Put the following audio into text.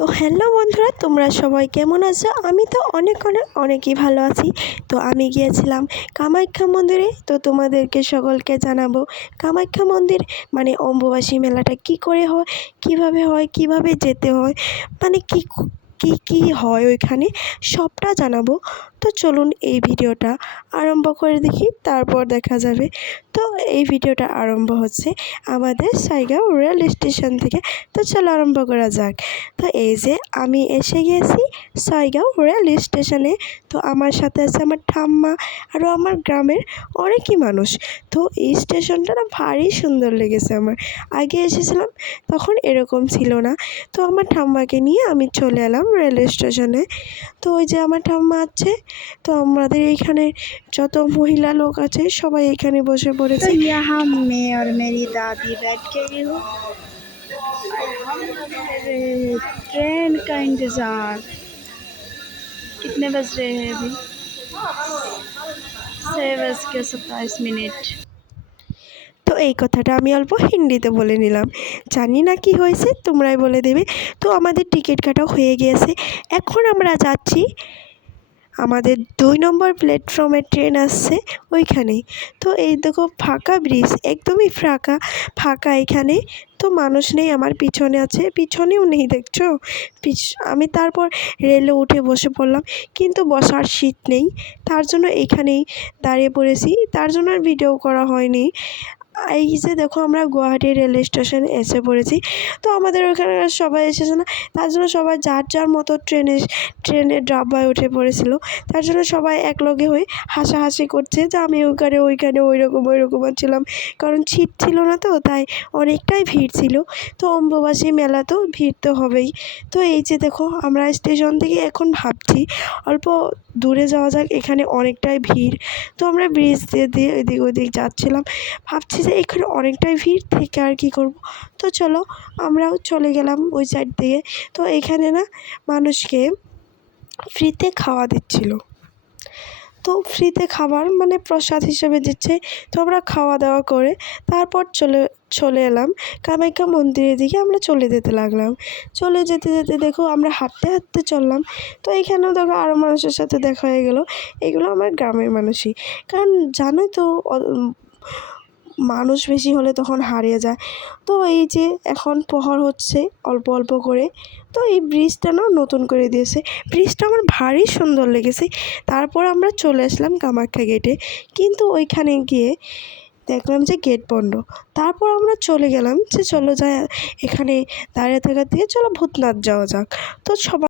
তো হ্যালো বন্ধুরা, তোমরা সবাই কেমন আছো? আমি তো অনেক অনেক অনেকই ভালো আছি। তো আমি গিয়েছিলাম কামাখ্যা মন্দিরে। তো তোমাদেরকে সকলকে জানাব কামাখ্যা মন্দির মানে অম্বুবাসী মেলাটা কি করে হয়, কীভাবে হয়, কীভাবে যেতে হয় মানে কী কী কী হয় ওইখানে সবটা জানাব। তো চলুন এই ভিডিওটা আরম্ভ করে দেখি, তারপর দেখা যাবে। তো এই ভিডিওটা আরম্ভ হচ্ছে আমাদের সাইগাঁও রেল স্টেশন থেকে। তো চলো আরম্ভ করা যাক। তো এই যে আমি এসে গিয়েছি সাইগাঁও রেল স্টেশনে। তো আমার সাথে আছে আমার ঠাম্মা আরও আমার গ্রামের অনেকই মানুষ। তো এই স্টেশনটা না ভারী সুন্দর লেগেছে আমার। আগে এসেছিলাম, তখন এরকম ছিল না। তো আমার ঠাম্মাকে নিয়ে আমি চলে এলাম রেল স্টেশনে তো ওই যে আমার ঠাম্মা আছে তো আমাদের এইখানে যত মহিলা লোক আছে সবাই এখানে বসে পড়েছে तो यहाँ मैं और मेरी दादी बैठ गई हूँ ट्रेन का इंतज़ार कितने बज रहे हैं अभी छः बज के सत्ताईस मिनट তো এই কথাটা আমি অল্প হিন্দিতে বলে নিলাম। জানি না কি হয়েছে, তোমরাই বলে দেবে। তো আমাদের টিকিট কাটাও হয়ে গিয়েছে। এখন আমরা যাচ্ছি আমাদের দুই নম্বর প্ল্যাটফর্মে ট্রেন আসছে ওইখানেই তো এই দেখো ফাঁকা ব্রিজ একদমই ফাঁকা। ফাঁকা এখানে। তো মানুষ নেই, আমার পিছনে আছে। পিছনেও নেই, দেখছ? পিছ আমি তারপর রেলে উঠে বসে পড়লাম। কিন্তু বসার সিট নেই। তার জন্য এখানেই দাঁড়িয়ে পড়েছি। তার জন্য আর ভিডিও করা হয়নি। এই যে দেখো আমরা গুয়াহাটি রেল স্টেশনে এসে পড়েছি। তো আমাদের ওখানে সবাই এসেছে না। তার জন্য সবাই যার যার মতো ট্রেনে ট্রেনের ডাব্বায় উঠে পড়েছিল। তার জন্য সবাই একলগে হয়ে হাসাহাসি করছে যে আমি ওখানে, ওইখানে ওই রকম ওই রকম ছিলাম। কারণ ছিট ছিল না তো, তাই অনেকটাই ভিড় ছিল। তো অম্বুবাসী মেলা তো ভিড় তো হবেই। তো এই যে দেখো আমরা স্টেশন থেকে এখন ভাবছি অল্প দূরে যাওয়া যাক, এখানে অনেকটাই ভিড়। তো আমরা ব্রিজ দিয়ে দিয়ে এদিক ওদিক যাচ্ছিলাম। ভাবছি যে এখানে অনেকটাই ভিড়, থেকে আর কী করব? তো চলো, আমরাও চলে গেলাম ওই সাইড দিয়ে। তো এখানে না, মানুষকে ফ্রিতে খাওয়া দিচ্ছিল। তো ফ্রিতে খাবার মানে প্রসাদ হিসেবে দিচ্ছে। তো আমরা খাওয়া দাওয়া করে তারপর চলে চলে এলাম কামাখ্যা মন্দিরের দিকে। আমরা চলে যেতে লাগলাম। চলে যেতে যেতে দেখো আমরা হাঁটতে হাঁটতে চললাম। তো এখানেও দেখো আরও মানুষের সাথে দেখা হয়ে গেলো। এগুলো আমার গ্রামের মানুষই। কারণ জানোই তো মানুষ বেশি হলে তখন হারিয়ে যায়। তো এই যে এখন প্রহর হচ্ছে অল্প অল্প করে, তো এই ব্রিজটা না নতুন করে দিয়েছে। ব্রিজটা আমার ভারী সুন্দর লেগেছে। তারপর আমরা চলে আসলাম কামাখ্যা গেটে কিন্তু ওইখানে গিয়ে দেখলাম যে গেট বন্ধ। তারপর আমরা চলে গেলাম যে চলো যাই এখানে দাঁড়িয়ে থাকার থেকে চলো ভূতনাথ যাওয়া যাক। তো সবাই